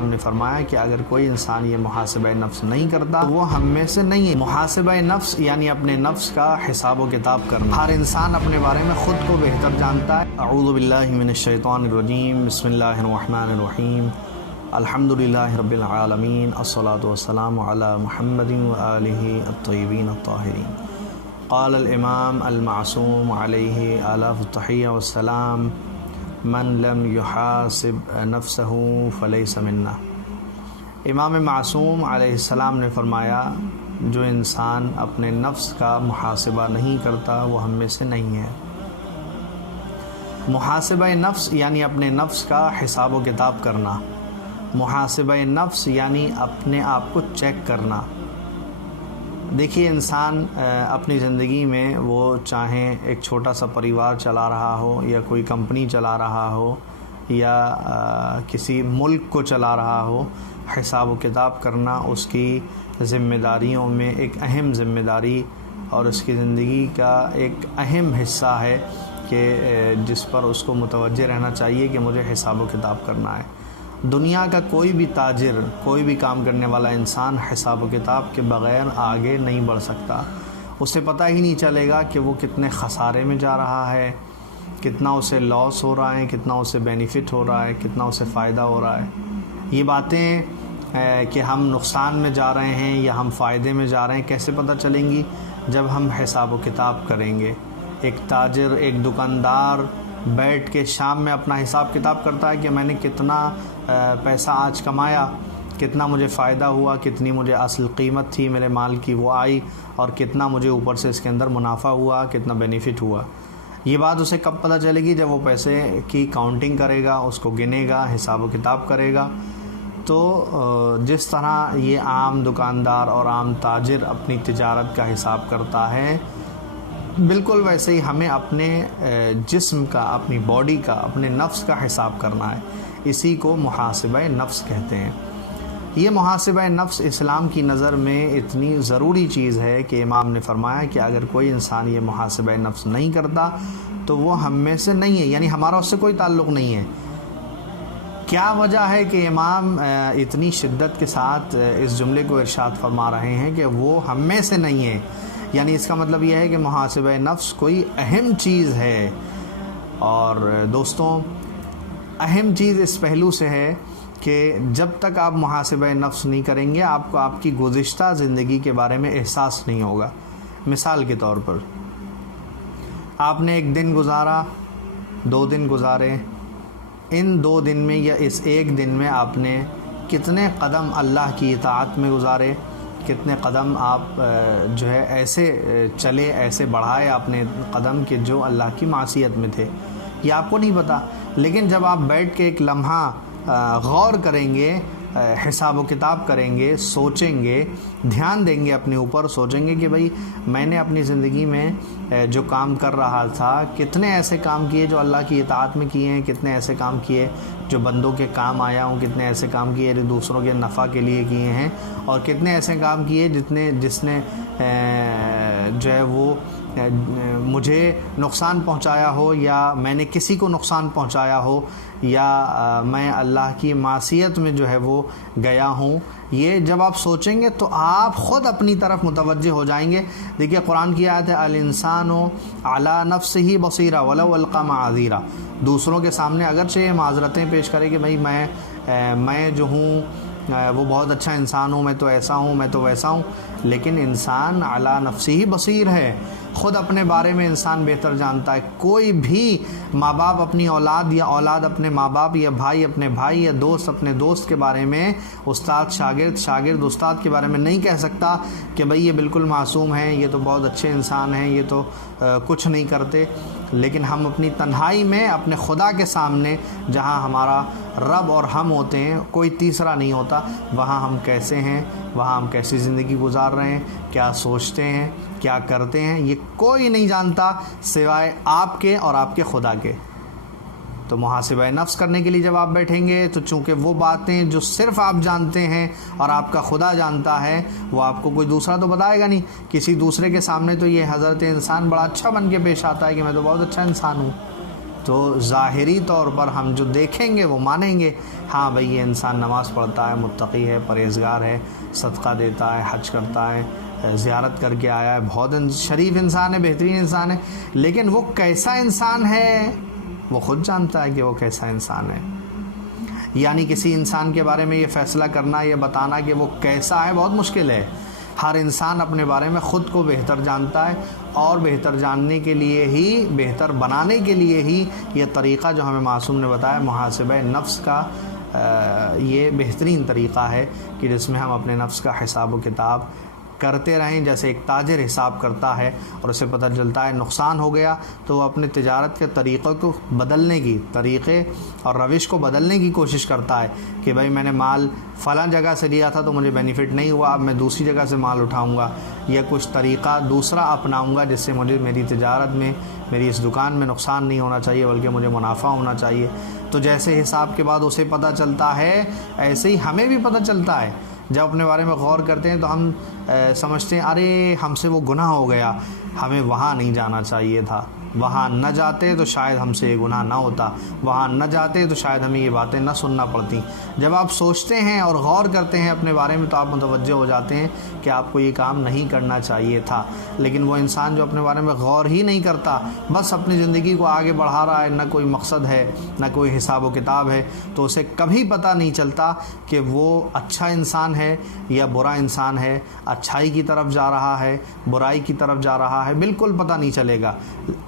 ہم نے فرمایا کہ اگر کوئی انسان یہ محاسبہ نفس نہیں کرتا وہ ہم میں سے نہیں ہے۔ محاسبہ نفس یعنی اپنے نفس کا حساب و کتاب کرنا۔ ہر انسان اپنے بارے میں خود کو بہتر جانتا ہے۔ اعوذ باللہ من الشیطان الرجیم، بسم اللہ الرحمن الرحیم، الحمدللہ رب العالمین، الصلاۃ والسلام علی محمد وآلہ الطیبین الطاہرین۔ قال الامام المعصوم علیہ آلاف التحیہ والسلام، من لم يحاسب نفسہ فلیس منا۔ امام معصوم علیہ السلام نے فرمایا، جو انسان اپنے نفس کا محاسبہ نہیں کرتا وہ ہم میں سے نہیں ہے۔ محاسبہ نفس یعنی اپنے نفس کا حساب و کتاب کرنا۔ محاسبہ نفس یعنی اپنے آپ کو چیک کرنا۔ دیکھیے، انسان اپنی زندگی میں وہ چاہیں ایک چھوٹا سا پریوار چلا رہا ہو، یا کوئی کمپنی چلا رہا ہو، یا کسی ملک کو چلا رہا ہو، حساب و کتاب کرنا اس کی ذمہ داریوں میں ایک اہم ذمہ داری اور اس کی زندگی کا ایک اہم حصہ ہے کہ جس پر اس کو متوجہ رہنا چاہیے کہ مجھے حساب و کتاب کرنا ہے۔ دنیا کا کوئی بھی تاجر، کوئی بھی کام کرنے والا انسان حساب و کتاب کے بغیر آگے نہیں بڑھ سکتا۔ اسے پتہ ہی نہیں چلے گا کہ وہ کتنے خسارے میں جا رہا ہے، کتنا اسے لاس ہو رہا ہے، کتنا اسے بینیفٹ ہو رہا ہے، کتنا اسے فائدہ ہو رہا ہے۔ یہ باتیں کہ ہم نقصان میں جا رہے ہیں یا ہم فائدے میں جا رہے ہیں کیسے پتہ چلیں گی؟ جب ہم حساب و کتاب کریں گے۔ ایک تاجر، ایک دکاندار بیٹھ کے شام میں اپنا حساب کتاب کرتا ہے کہ میں نے کتنا پیسہ آج کمایا، کتنا مجھے فائدہ ہوا، کتنی مجھے اصل قیمت تھی میرے مال کی وہ آئی، اور کتنا مجھے اوپر سے اس کے اندر منافع ہوا، کتنا بینیفٹ ہوا۔ یہ بات اسے کب پتہ چلے گی؟ جب وہ پیسے کی کاؤنٹنگ کرے گا، اس کو گنے گا، حساب و کتاب کرے گا۔ تو جس طرح یہ عام دکاندار اور عام تاجر اپنی تجارت کا حساب کرتا ہے، بالکل ویسے ہی ہمیں اپنے جسم کا، اپنی باڈی کا، اپنے نفس کا حساب کرنا ہے۔ اسی کو محاسبہ نفس کہتے ہیں۔ یہ محاسبہ نفس اسلام کی نظر میں اتنی ضروری چیز ہے کہ امام نے فرمایا کہ اگر کوئی انسان یہ محاسبہ نفس نہیں کرتا تو وہ ہم میں سے نہیں ہے، یعنی ہمارا اس سے کوئی تعلق نہیں ہے۔ کیا وجہ ہے کہ امام اتنی شدت کے ساتھ اس جملے کو ارشاد فرما رہے ہیں کہ وہ ہم میں سے نہیں ہے؟ یعنی اس کا مطلب یہ ہے کہ محاسبہ نفس کوئی اہم چیز ہے۔ اور دوستوں، اہم چیز اس پہلو سے ہے کہ جب تک آپ محاسبہ نفس نہیں کریں گے، آپ کو آپ کی گزشتہ زندگی کے بارے میں احساس نہیں ہوگا۔ مثال کے طور پر، آپ نے ایک دن گزارا، 2 دن گزارے، ان 2 دن میں یا اس ایک دن میں آپ نے کتنے قدم اللہ کی اطاعت میں گزارے، کتنے قدم آپ جو ہے ایسے چلے، ایسے بڑھائے آپ نے قدم کہ جو اللہ کی معصیت میں تھے، یہ آپ کو نہیں پتہ۔ لیکن جب آپ بیٹھ کے ایک لمحہ غور کریں گے، حساب و کتاب کریں گے، سوچیں گے، دھیان دیں گے اپنے اوپر، سوچیں گے کہ بھئی میں نے اپنی زندگی میں جو کام کر رہا تھا، کتنے ایسے کام کیے جو اللہ کی اطاعت میں کیے ہیں، کتنے ایسے کام کیے جو بندوں کے کام آیا ہوں، کتنے ایسے کام کیے جو دوسروں کے نفع کے لیے کیے ہیں، اور کتنے ایسے کام کیے جس نے جو ہے وہ مجھے نقصان پہنچایا ہو، یا میں نے کسی کو نقصان پہنچایا ہو، یا میں اللہ کی معصیت میں جو ہے وہ گیا ہوں۔ یہ جب آپ سوچیں گے تو آپ خود اپنی طرف متوجہ ہو جائیں گے۔ دیکھیے، قرآن کی آیت ہے، الانسان علی نفسہ بصیرہ ولو القی معاذیرہ۔ دوسروں کے سامنے اگرچہ یہ معذرتیں پیش کرے کہ بھئی میں جو ہوں وہ بہت اچھا انسان ہوں، میں تو ایسا ہوں، میں تو ویسا ہوں، لیکن انسان علی نفسہ بصیر ہے۔ خود اپنے بارے میں انسان بہتر جانتا ہے۔ کوئی بھی ماں باپ اپنی اولاد، یا اولاد اپنے ماں باپ، یا بھائی اپنے بھائی، یا دوست اپنے دوست کے بارے میں، استاد شاگرد، شاگرد استاد کے بارے میں نہیں کہہ سکتا کہ بھئی یہ بالکل معصوم ہیں، یہ تو بہت اچھے انسان ہیں، یہ تو کچھ نہیں کرتے۔ لیکن ہم اپنی تنہائی میں اپنے خدا کے سامنے، جہاں ہمارا رب اور ہم ہوتے ہیں، کوئی تیسرا نہیں ہوتا، وہاں ہم کیسے ہیں، وہاں ہم کیسی زندگی گزار رہے ہیں، کیا سوچتے ہیں، کیا کرتے ہیں، یہ کوئی نہیں جانتا سوائے آپ کے اور آپ کے خدا کے۔ تو محاسبہ نفس کرنے کے لیے جب آپ بیٹھیں گے تو چونکہ وہ باتیں جو صرف آپ جانتے ہیں اور آپ کا خدا جانتا ہے، وہ آپ کو کوئی دوسرا تو بتائے گا نہیں۔ کسی دوسرے کے سامنے تو یہ حضرت انسان بڑا اچھا بن کے پیش آتا ہے کہ میں تو بہت اچھا انسان ہوں، تو ظاہری طور پر ہم جو دیکھیں گے وہ مانیں گے، ہاں بھئی یہ انسان نماز پڑھتا ہے، متقی ہے، پرہیزگار ہے، صدقہ دیتا ہے، حج کرتا ہے، زیارت کر کے آیا ہے، بہت شریف انسان ہے، بہترین انسان ہے، لیکن وہ کیسا انسان ہے وہ خود جانتا ہے کہ وہ کیسا انسان ہے۔ یعنی کسی انسان کے بارے میں یہ فیصلہ کرنا، یہ بتانا کہ وہ کیسا ہے بہت مشکل ہے۔ ہر انسان اپنے بارے میں خود کو بہتر جانتا ہے، اور بہتر جاننے کے لیے ہی، بہتر بنانے کے لیے ہی یہ طریقہ جو ہمیں معصوم نے بتایا محاسبہ نفس کا، یہ بہترین طریقہ ہے کہ جس میں ہم اپنے نفس کا حساب و کتاب کرتے رہیں۔ جیسے ایک تاجر حساب کرتا ہے اور اسے پتہ چلتا ہے نقصان ہو گیا تو وہ اپنے تجارت کے طریقوں کو بدلنے کی، طریقے اور روش کو بدلنے کی کوشش کرتا ہے کہ بھئی میں نے مال فلاں جگہ سے لیا تھا تو مجھے بینیفٹ نہیں ہوا، اب میں دوسری جگہ سے مال اٹھاؤں گا، یا کچھ طریقہ دوسرا اپناؤں گا جس سے مجھے میری تجارت میں، میری اس دکان میں نقصان نہیں ہونا چاہیے بلکہ مجھے منافع ہونا چاہیے۔ تو جیسے حساب کے بعد اسے پتہ چلتا ہے، ایسے ہی ہمیں بھی پتہ چلتا ہے۔ جب اپنے بارے میں غور کرتے ہیں تو ہم سمجھتے ہیں ارے ہم سے وہ گناہ ہو گیا، ہمیں وہاں نہیں جانا چاہیے تھا، وہاں نہ جاتے تو شاید ہم سے یہ گناہ نہ ہوتا، وہاں نہ جاتے تو شاید ہمیں یہ باتیں نہ سننا پڑتی۔ جب آپ سوچتے ہیں اور غور کرتے ہیں اپنے بارے میں تو آپ متوجہ ہو جاتے ہیں کہ آپ کو یہ کام نہیں کرنا چاہیے تھا۔ لیکن وہ انسان جو اپنے بارے میں غور ہی نہیں کرتا، بس اپنی زندگی کو آگے بڑھا رہا ہے، نہ کوئی مقصد ہے، نہ کوئی حساب و کتاب ہے، تو اسے کبھی پتہ نہیں چلتا کہ وہ اچھا انسان ہے یا برا انسان ہے، اچھائی کی طرف جا رہا ہے، برائی کی طرف جا رہا ہے، بالکل پتہ نہیں چلے گا۔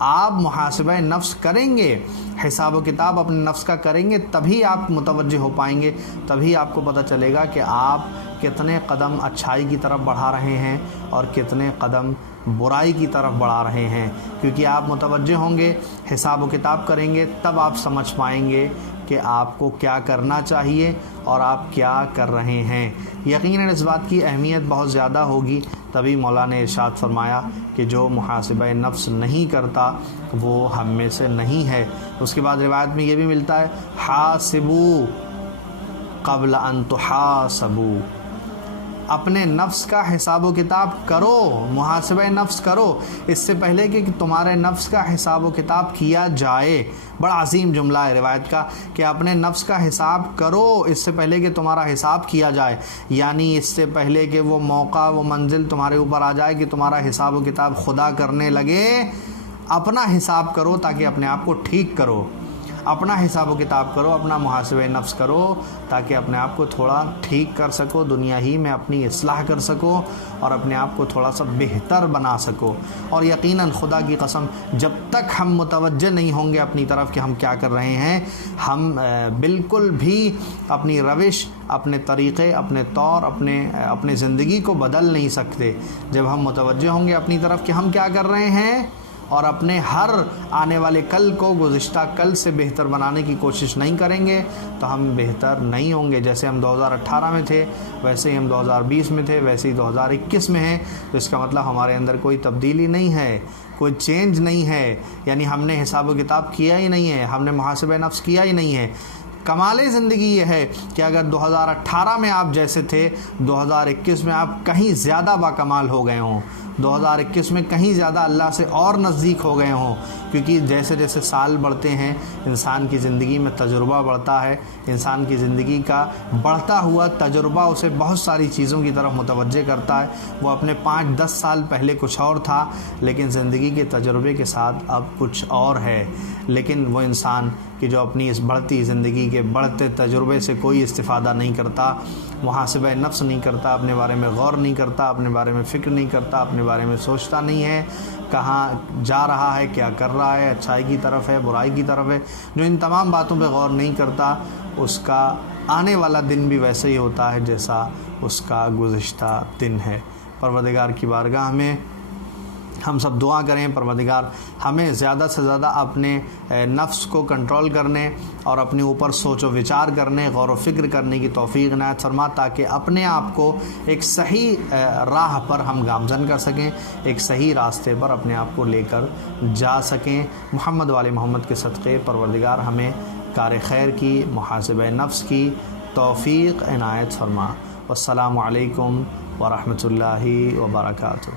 آپ محاسبہ نفس کریں گے، حساب و کتاب اپنے نفس کا کریں گے، تبھی آپ متوجہ ہو پائیں گے، تبھی آپ کو پتہ چلے گا کہ آپ کتنے قدم اچھائی کی طرف بڑھا رہے ہیں اور کتنے قدم برائی کی طرف بڑھا رہے ہیں۔ کیونکہ آپ متوجہ ہوں گے، حساب و کتاب کریں گے، تب آپ سمجھ پائیں گے کہ آپ کو کیا کرنا چاہیے اور آپ کیا کر رہے ہیں۔ یقیناً اس بات کی اہمیت بہت زیادہ ہوگی، تبھی مولا نے ارشاد فرمایا کہ جو محاسبہ نفس نہیں کرتا وہ ہم میں سے نہیں ہے۔ اس کے بعد روایت میں یہ بھی ملتا ہے حاسبو قبل ان تحاسبو، اپنے نفس کا حساب و کتاب کرو، محاسبہ نفس کرو اس سے پہلے کہ تمہارے نفس کا حساب و کتاب کیا جائے۔ بڑا عظیم جملہ ہے روایت کا کہ اپنے نفس کا حساب کرو اس سے پہلے کہ تمہارا حساب کیا جائے، یعنی اس سے پہلے کہ وہ موقع، وہ منزل تمہارے اوپر آ جائے کہ تمہارا حساب و کتاب خدا کرنے لگے، اپنا حساب کرو تاکہ اپنے آپ کو ٹھیک کرو، اپنا حساب و کتاب کرو، اپنا محاسبہ نفس کرو تاکہ اپنے آپ کو تھوڑا ٹھیک کر سکو، دنیا ہی میں اپنی اصلاح کر سکو اور اپنے آپ کو تھوڑا سا بہتر بنا سکو۔ اور یقیناً خدا کی قسم جب تک ہم متوجہ نہیں ہوں گے اپنی طرف کہ ہم کیا کر رہے ہیں، ہم بالکل بھی اپنی روش، اپنے طریقے، اپنے طور، اپنے زندگی کو بدل نہیں سکتے۔ جب ہم متوجہ ہوں گے اپنی طرف کہ ہم کیا کر رہے ہیں اور اپنے ہر آنے والے کل کو گزشتہ کل سے بہتر بنانے کی کوشش نہیں کریں گے تو ہم بہتر نہیں ہوں گے۔ جیسے ہم 2018 میں تھے ویسے ہی ہم 2020 میں تھے، ویسے ہی 2021 میں ہیں، تو اس کا مطلب ہمارے اندر کوئی تبدیلی نہیں ہے، کوئی چینج نہیں ہے، یعنی ہم نے حساب و کتاب کیا ہی نہیں ہے، ہم نے محاسبہ نفس کیا ہی نہیں ہے۔ کمال زندگی یہ ہے کہ اگر 2018 میں آپ جیسے تھے 2021 میں آپ کہیں زیادہ باکمال ہو گئے ہوں، 2021 میں کہیں زیادہ اللہ سے اور نزدیک ہو گئے ہوں، کیونکہ جیسے جیسے سال بڑھتے ہیں انسان کی زندگی میں تجربہ بڑھتا ہے، انسان کی زندگی کا بڑھتا ہوا تجربہ اسے بہت ساری چیزوں کی طرف متوجہ کرتا ہے۔ وہ اپنے 5-10 سال پہلے کچھ اور تھا لیکن زندگی کے تجربے کے ساتھ اب کچھ اور ہے۔ لیکن وہ انسان کہ جو اپنی اس بڑھتی زندگی کے بڑھتے تجربے سے کوئی استفادہ نہیں کرتا، محاسبہ نفس نہیں کرتا، اپنے بارے میں غور نہیں کرتا، اپنے بارے میں فکر نہیں کرتا، اپنے بارے میں سوچتا نہیں ہے کہاں جا رہا ہے، کیا کر رہا ہے، اچھائی کی طرف ہے، برائی کی طرف ہے، جو ان تمام باتوں پہ غور نہیں کرتا، اس کا آنے والا دن بھی ویسے ہی ہوتا ہے جیسا اس کا گزشتہ دن ہے۔ پروردگار کی بارگاہ میں ہم سب دعا کریں پروردگار ہمیں زیادہ سے زیادہ اپنے نفس کو کنٹرول کرنے اور اپنے اوپر سوچ و وچار کرنے، غور و فکر کرنے کی توفیق عنایت فرما، تاکہ اپنے آپ کو ایک صحیح راہ پر ہم گامزن کر سکیں، ایک صحیح راستے پر اپنے آپ کو لے کر جا سکیں۔ محمد والے محمد کے صدقے پروردگار ہمیں کار خیر کی، محاسبہ نفس کی توفیق عنایت فرما۔ والسلام علیکم ورحمۃ اللہ وبرکاتہ۔